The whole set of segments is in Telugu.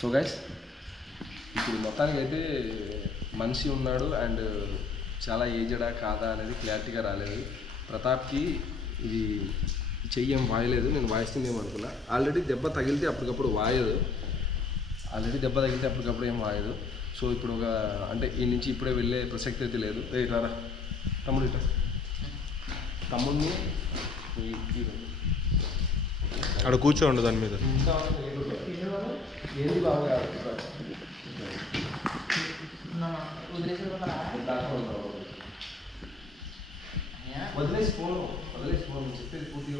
సో గైస్ ఇప్పుడు మొత్తానికి అయితే మనిషి ఉన్నాడు అండ్ చాలా ఏజడా కాదా అనేది క్లారిటీగా రాలేదు. ప్రతాప్కి ఇది చెయ్యం వాయలేదు, నేను వాయిస్తుందేమో అనుకున్నా. ఆల్రెడీ దెబ్బ తగిలితే అప్పటికప్పుడు వాయదు, ఏం వాయదు. సో ఇప్పుడు అంటే ఈ నుంచి ఇప్పుడే వెళ్ళే ప్రసక్తి అయితే లేదు. రారా తమ్ముడు, ఇట్లా తమ్ముడిని అక్కడ కూర్చోండి దాని మీద. ఏంది బాగా వదిలేసి ఫోన్ చెప్పేది పూర్తిగా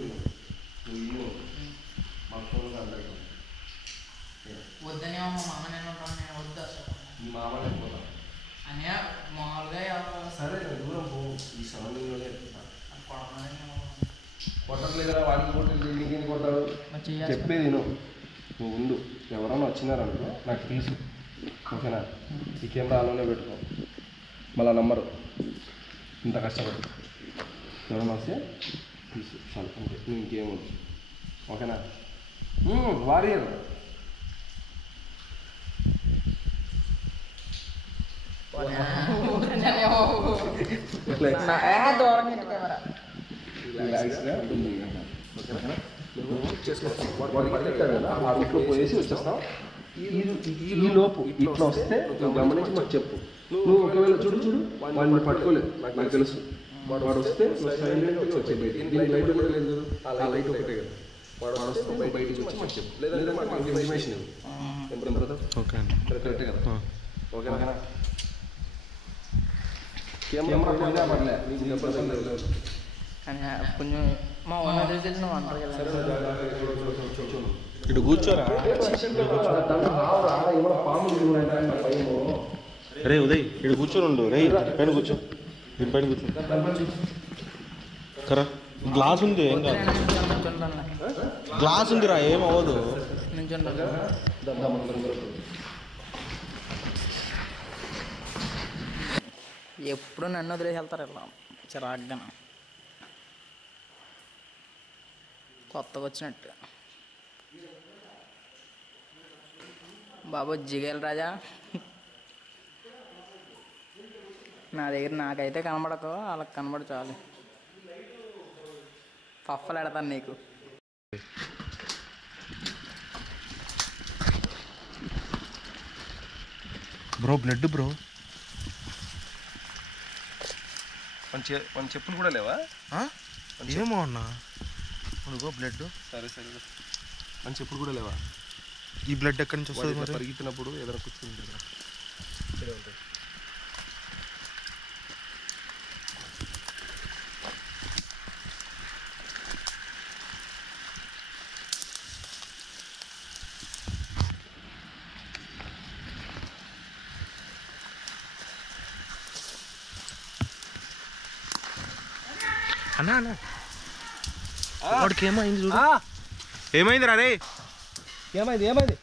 నువ్వు మా ఫోన్ అందరికీ వద్దనే మా మామ నేను వద్దు అసలు. మీ మామ లేకపోతా అని మామూలుగా సరే దూరం పో, ఈ సరౌండింగ్లోనే కొట్టట్లేదురా, వాడికి కొట్టలేదు, నీకేం కొట్టాడు చెప్పేది నువ్వు ఉండు. ఎవరైనా వచ్చినారనుకో నాకు తెలుసు, ఓకేనా? ఈ కెమెరా ఆలోనే పెట్టుకో, మళ్ళీ నంబరు ఇంత కష్టపడి ఎవరైనా వస్తే తీసు చాలు అంతే, నువ్వు ఇంకేమొద్దు, ఓకేనా? వారియర్ ఇంట్లో పోయేసి వచ్చేస్తాం. ఈ లోపు ఇట్లా వస్తే నువ్వు గమనించి మాకు చెప్పు. నువ్వు ఒకవేళ చూడు వాడిని పట్టుకోలేదు, నాకు తెలుసు. వాడు వస్తే సైలెంట్గా వచ్చే బయటికి. దీనికి లైట్ కూడా లేదు, ఆ లైట్ ఒకటే కదా. వాడు వస్తే బయటికి వచ్చి మాకు చెప్పు, లేదంటే మాకు ఇన్ఫర్మేషన్ ఇవ్వు. ఓకే కరెక్టే కదా? ఓకేనా? కెమెరా పోయినా పడలే, నీకు ఇబ్బంది లేదు. కొంచెం మా ఓనర్ తెలిసిన అంటారు కదా. ఇటు కూర్చోరా. రే ఉదయ్ ఇటు కూర్చొని ఉండు. రే పైన కూర్చో, దీనిపైన కూర్చో. కరా గ్లాస్ ఉంది, ఏం కాదు. గ్లాస్ ఉందిరా, ఏం అవ్వదు. ఎప్పుడు నన్ను వదిలేసి వెళ్తారు ఇలా చిరాగ్గా, కొత్తగా వచ్చినట్టు. బాబు జిగేల్ రాజా, నా దగ్గర నాకైతే కనబడకు, వాళ్ళకి కనబడి చాలు. పఫ్ఫలు ఎడతాను నీకు. Bro blood bro. మన చెప్పులు కూడా లేవా? ఏమో అన్నా బ్లడ్. సరే మన చెప్పులు కూడా లేవా? ఈ బ్లడ్ ఎక్కడి నుంచి వస్తుంది? పరిగెత్తినప్పుడు ఏదైనా కూర్చుంది కదా, ఇక్కడే ఉంటుంది. అన్నా వాడికి ఏమైంది చూడు. ఏమైంది రా? రే ఏమైంది?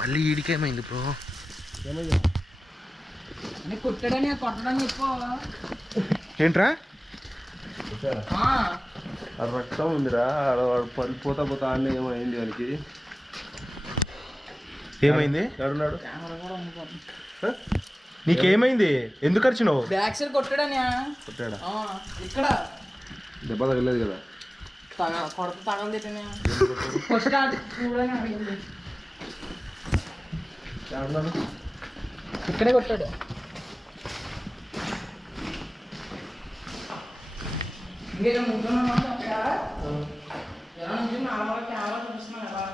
మళ్ళీ ఈడికేమైంది బ్రో? కొట్టడని కొట్టడం చెప్పు. ఏంట్రా? రక్తం ఉందిరా, పోతా అన్నీ ఏమైంది వానికి? ఏమైంది? ఎవరున్నాడు? నీకేమైంది? ఎందుకు ఖర్చున్నావు? Back side కొట్టాడా? ఇక్కడ దెబ్బ తగలేదు కదా? కొడత తగలది. ఇక్కడే కొట్టాడు. ఇంకేదో ముందున్నా ఎలా నుంచి నార్మల్ కెమెరా చూపిస్తున్నాను ఎలా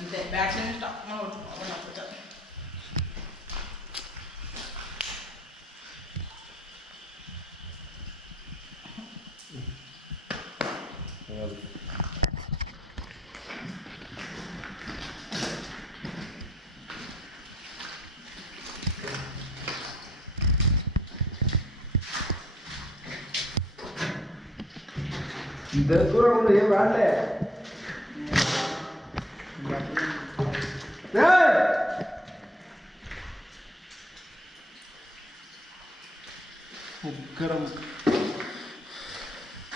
అంతే. బ్యాక్ సైడ్ స్టాప్ దూరం ఉంది, ఏం రాలే. ముగ్గురం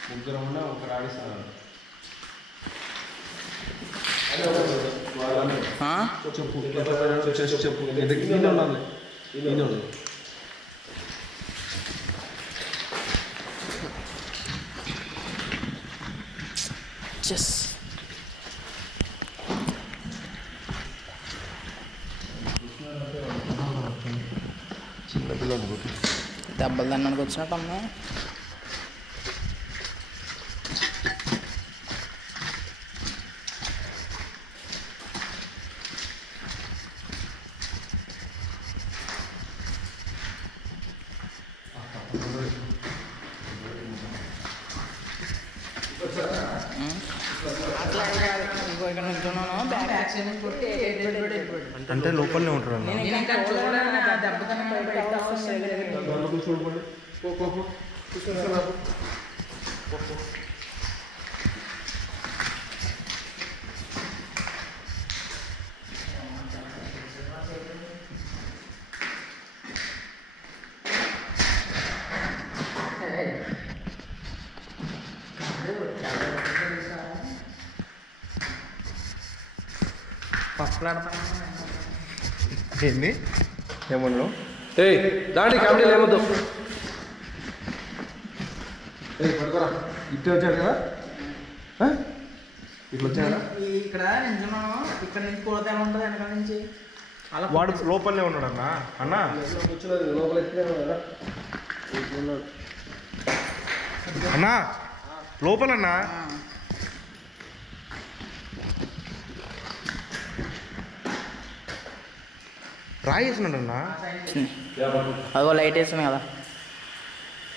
ముగ్గురు ఉన్నా ఒకరు ఆడిస్తాను చెప్పు చెప్పు ఈయన ఉండాలి ఈయన ఉండాలి చెస్ చిన్న పిల్లలు దెబ్బలు తినడానికి వచ్చినట్టు అమ్మా అంటే లోపలనే ఉంటారు అన్న. చూడబడి ఏంది ఏమన్నా దాంట్లో కామెడీలు ఏమొద్దు పడుకోరా ఇట్లా వచ్చాడు కదా ఇట్లా వచ్చాడా ఇక్కడ నించున్నాను ఇక్కడ నుంచి కూరత ఎలా ఉంటుంది వెనకాల నుంచి అలా వాడు లోపలనే ఉన్నాడు అన్న. అన్న కూర్చున్నది లోపల ఎత్తుకునే కదా అన్నా లోపలన్నా రాయి వేసినాడు అన్న. అదిగో లైట్ వేసాను కదా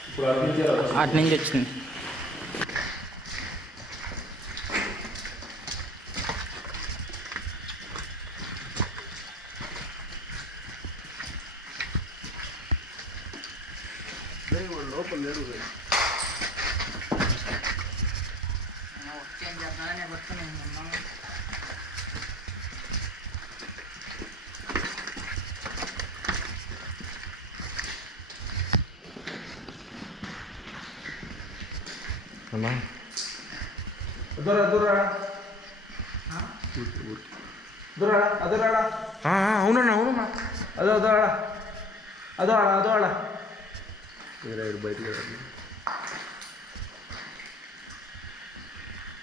ఇప్పుడు అర్పించారు అటు నుంచి వచ్చింది లోపల లేడు అన్నా అవునన్నా అవునన్నా బయటికి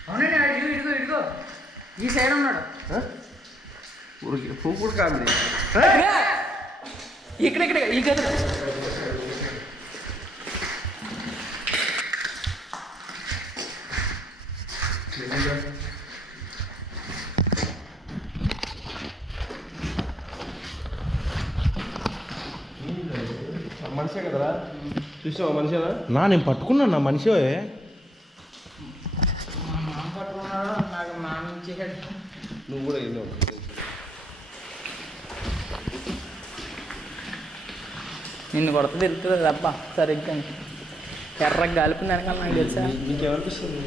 అవునండి ఇదిగో ఇదిగో ఇదిగో ఈ సైడ్ ఉన్నాడు ఊరికి పువ్వుడు కామెడీ ఇక్కడ ఇక్కడ ఈ గది మనిషే కదరా చూసావా మనిషేనా నా నేను పట్టుకున్నా మనిషి. మా మామ పట్టుకున్నాడు నాకు మామ ఇచ్చేసాడు నువ్వు కూడా ఎన్నో నిన్ను కొడత తెలుస్తుంది దెబ్బ సరిగ్గా ఎర్రగా గాలిపింది వెనకాల నాకు తెలుసా నీకేమనిపిస్తుంది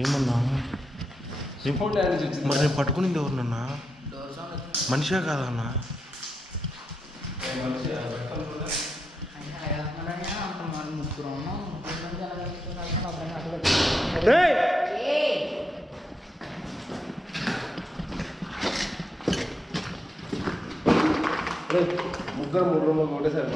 ఏమన్నా మరి నేను పట్టుకునింది ఎవరినన్నా? మనిషే కాదన్నా. ముగ్గురు 3 రూములు ఒకటేసారి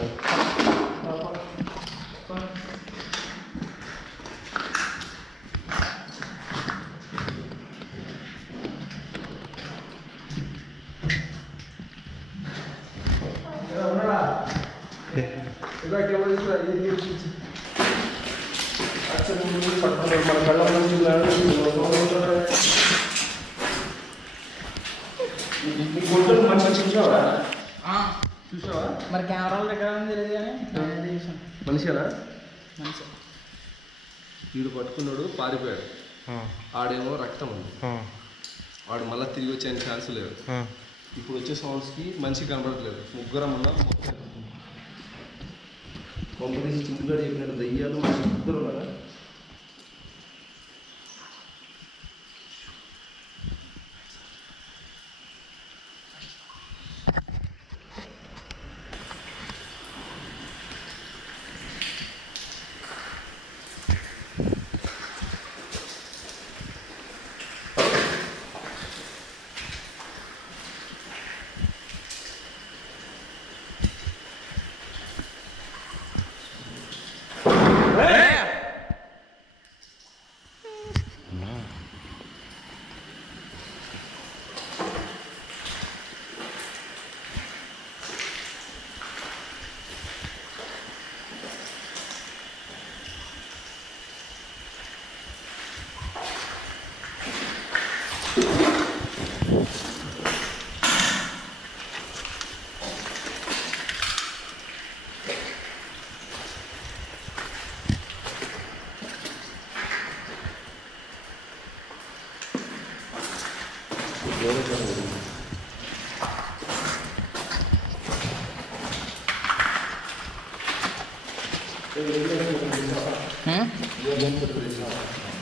మన కళ్ళ మంచి చూసావా చూసావా మరి కెమెరాలు దగ్గర తెలియదు కానీ మనిషేనా మంచి వీడు పట్టుకున్నాడు పారిపోయాడు ఆడేమో రక్తం ఉంది వాడు మళ్ళీ తిరిగి వచ్చే ఛాన్స్ లేదు. ఇప్పుడు వచ్చే సౌండ్స్కి మంచి కనబడట్లేదు. ముగ్గురం ఉన్నాం మొత్తం కాంపిటీషన్ చింపుగా చెప్పినట్టు దయ్యాలు ముగ్గురు ఉన్నారా.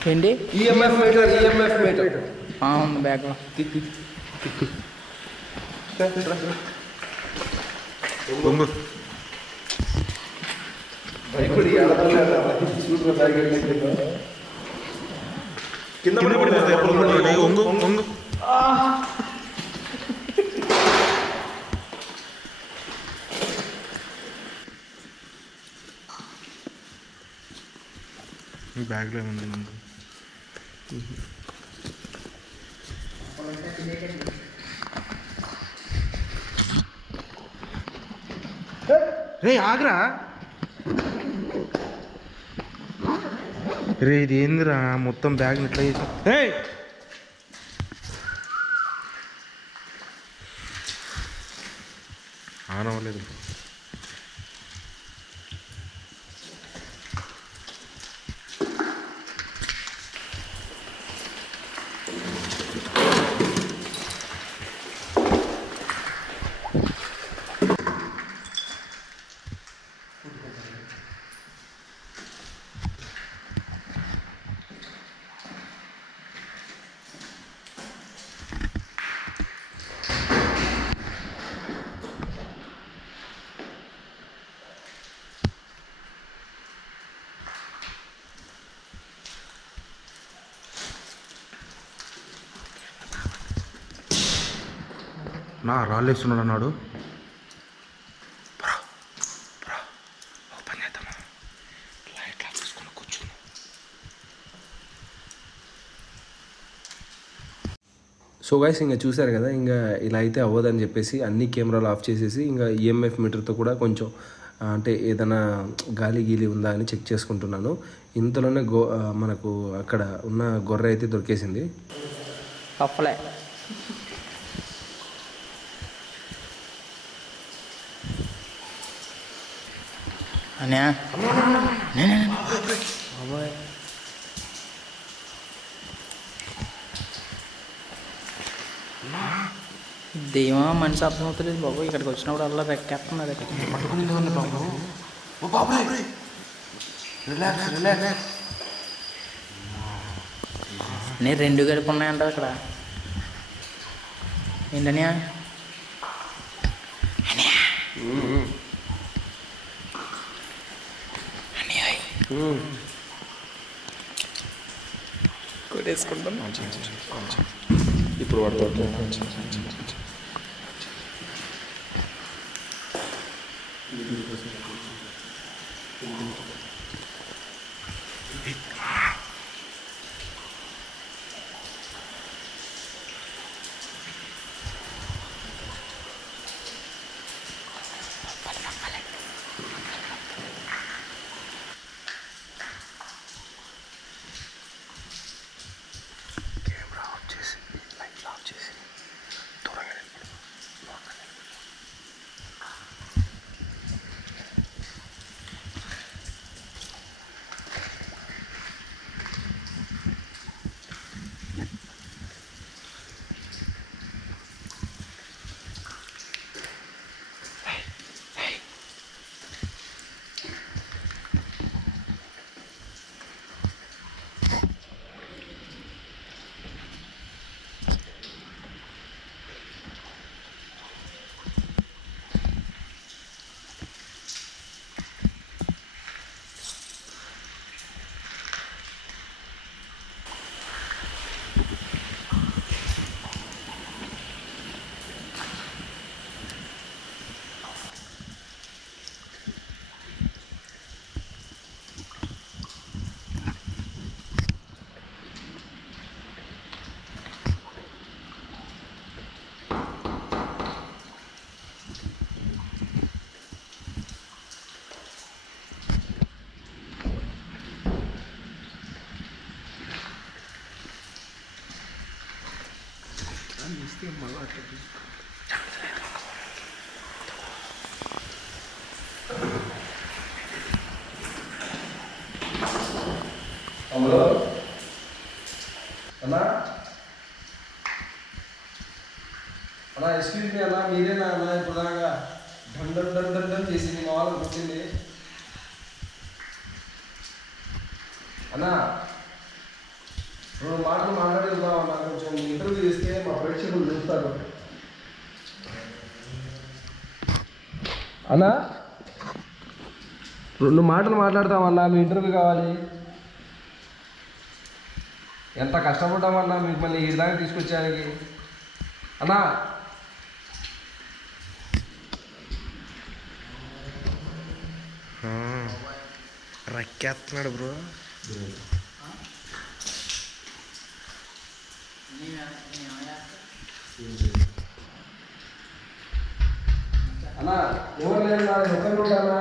ఏంటి ఈఎంఎఫ్ మీటర్ ఉంది బ్యాగ్లో. కింద బ్యాగ్లో ఏముంది ముందు? రే ఆగ్రా రే, ఇది ఏందిరా మొత్తం బ్యాగ్ ఇట్లా చేసా. రే ఆన్ అవ్వలేదు. నా రాళ్ళేస్తున్నాడు అన్నాడు. ఓపెన్ చేద్దామా? లైట్ ఆఫ్ చేసుకొని కూర్చుంది. సో గైస్ ఇంకా చూసారు కదా, ఇంకా ఇలా అయితే అవ్వదని చెప్పేసి అన్ని కెమెరాలు ఆఫ్ చేసేసి ఇంకా ఈఎంఎఫ్ మీటర్తో కూడా కొంచెం అంటే ఏదైనా గాలి గీలి ఉందా అని చెక్ చేసుకుంటున్నాను. ఇంతలోనే మనకు అక్కడ ఉన్న గొర్రె అయితే దొరికేసింది. కప్పలే అనే దెయ్యమా మనిషి అర్థం అవుతలేదు బాబు. ఇక్కడికి వచ్చినప్పుడు అలా రెక్కేస్తున్నారు. నేను 2 గడుపు ఉన్నాయంట అక్కడ. ఏంటనియా కొట్టేసుకుంటాను ఇప్పుడు వాడుతూ కెమెరా ఆఫ్ చేసి లైట్ ఆఫ్ చేసి త్వరగా హలో అన్నా అన్నా ఎక్స్క్యూజ్ మీ అన్నా, మీరేనా అన్నా ఇప్పుడు దాకా డండం చేసింది మా వాళ్ళకి వచ్చింది అన్నా. 2 మాటలు మాట్లాడేద్దాం అన్నా, కొంచెం ఇంటర్వ్యూ చేస్తే మా ప్రేక్షకులు చూస్తారు అన్నా. 2 మాటలు మాట్లాడతామన్నా, మీ ఇంటర్వ్యూ కావాలి. ఎంత కష్టపడ్డామన్నా మీకు మళ్ళీ ఈ దాకా తీసుకొచ్చానికి అన్నా. రక్కేస్తున్నాడు బ్రో. అన్నా ఎవరు లేదు, నేను ఒక్కరిని ఉంటానా?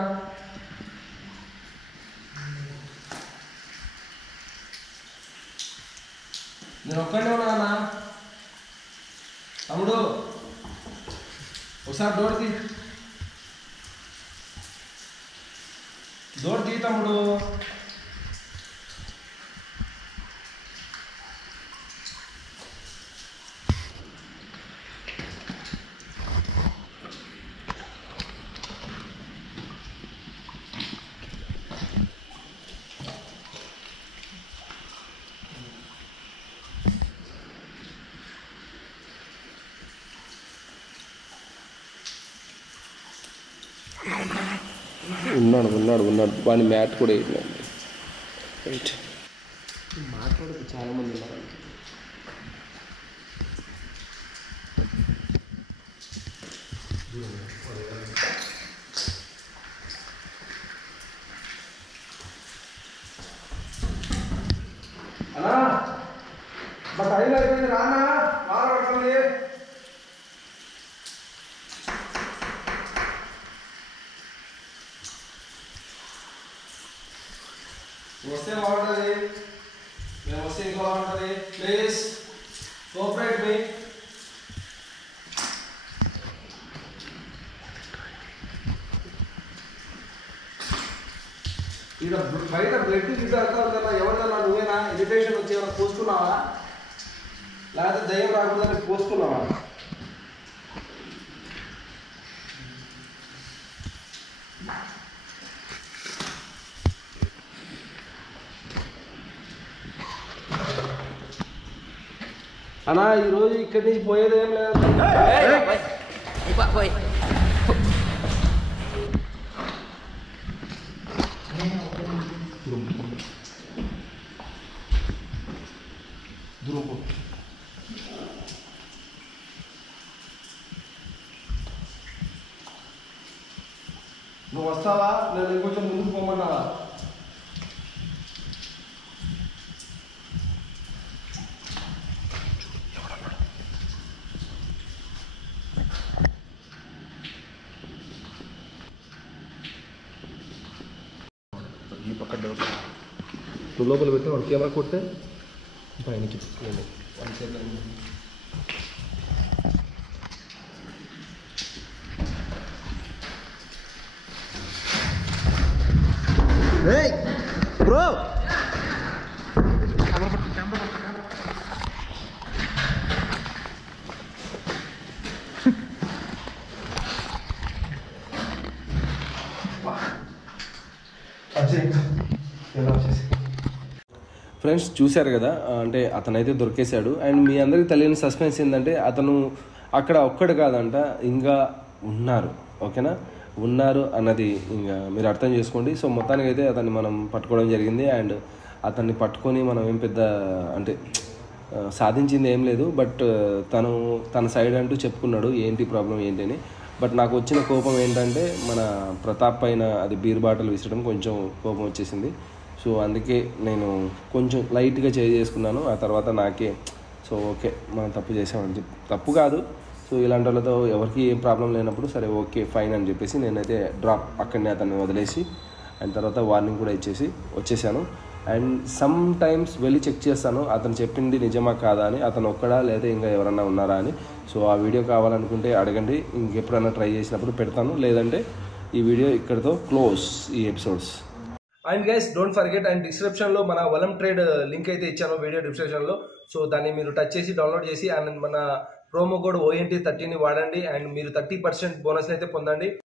నేను ఒక్కడే ఉన్నా. తమ్ముడు ఒకసారి డోర్ తీ తమ్ముడు. ఉన్నాడు వాడి మ్యాట్ కూడా వేయలేదు. రైట్, మాట్లాడదు చాలామంది ఉన్నారు. అన్నా మా టైం అయిపోయింది, రానా మాట్లాడుతుంది. వస్తే బాగుంటుంది, మేము వస్తే ఇంకా బాగుంటుంది. ప్లీజ్ కోఆపరేట్ మీ. ఇక్కడ బయట బ్లడ్ తీసుకెళ్తా ఉందన్నా, ఎవరిదన్నా నువ్వేనా? ఇరిటేషన్ వచ్చి ఏమైనా పోసుకున్నావా, లేకపోతే దయ్యం రాకుండా పోసుకున్నావా? అన్నా ఈరోజు ఇక్కడి నుంచి పోయేది ఏం లేదు. నువ్వు వస్తావా, నేను ఇంకొంచెం ముందుకు పోమన్నావా? ఈ పక్క డోర్ నువ్వు లోపల పెట్టి వాడు కెమెరా కొట్టే పైనకి బ్రో. ఫ్రెండ్స్ చూశారు కదా, అంటే అతనైతే దొరికేశాడు. అండ్ మీ అందరికీ తెలియని సస్పెన్స్ ఏంటంటే అతను అక్కడ ఒక్కడు కాదంట, ఇంకా ఉన్నారు. ఓకేనా, ఉన్నారు అన్నది ఇంకా మీరు అర్థం చేసుకోండి. సో మొత్తానికి అయితే అతన్ని మనం పట్టుకోవడం జరిగింది. అండ్ అతన్ని పట్టుకొని మనం ఏం పెద్ద అంటే సాధించింది ఏం లేదు. బట్ తను తన సైడ్ అంటూ చెప్పుకున్నాడు ఏంటి ప్రాబ్లం ఏంటి అని. బట్ నాకు వచ్చిన కోపం ఏంటంటే మన ప్రతాప్ పైన అది బీర్ బాటిల్ విసరడం కొంచెం కోపం వచ్చేసింది. సో అందుకే నేను కొంచెం లైట్గా చేసుకున్నాను. ఆ తర్వాత నాకే సో ఓకే మనం తప్పు చేసామని చెప్పి, తప్పు కాదు. సో ఇలాంటి వాళ్ళతో ఎవరికి ఏం ప్రాబ్లం లేనప్పుడు సరే ఓకే ఫైన్ అని చెప్పేసి నేనైతే డ్రాప్ అక్కడనే అతన్ని వదిలేసి అండ్ తర్వాత వార్నింగ్ కూడా ఇచ్చేసి వచ్చేసాను. అండ్ సమ్ టైమ్స్ వెళ్ళి చెక్ చేస్తాను అతను చెప్పింది నిజమా కాదా అని, అతను ఒక్కడా లేదా ఇంకా ఎవరన్నా ఉన్నారా అని. సో ఆ వీడియో కావాలనుకుంటే అడగండి, ఇంకెప్పుడైనా ట్రై చేసినప్పుడు పెడతాను, లేదంటే ఈ వీడియో ఇక్కడితో క్లోజ్ ఈ episodes. And guys don't forget, and డిస్క్రిప్షన్లో మన వలం ట్రేడ్ లింక్ అయితే ఇచ్చాను వీడియో డిస్క్రిప్షన్లో. సో దాన్ని మీరు టచ్ చేసి డౌన్లోడ్ చేసి అండ్ మన ప్రోమో కోడ్ ONT30ని వాడండి అండ్ మీరు 30% బోనస్ని అయితే పొందండి.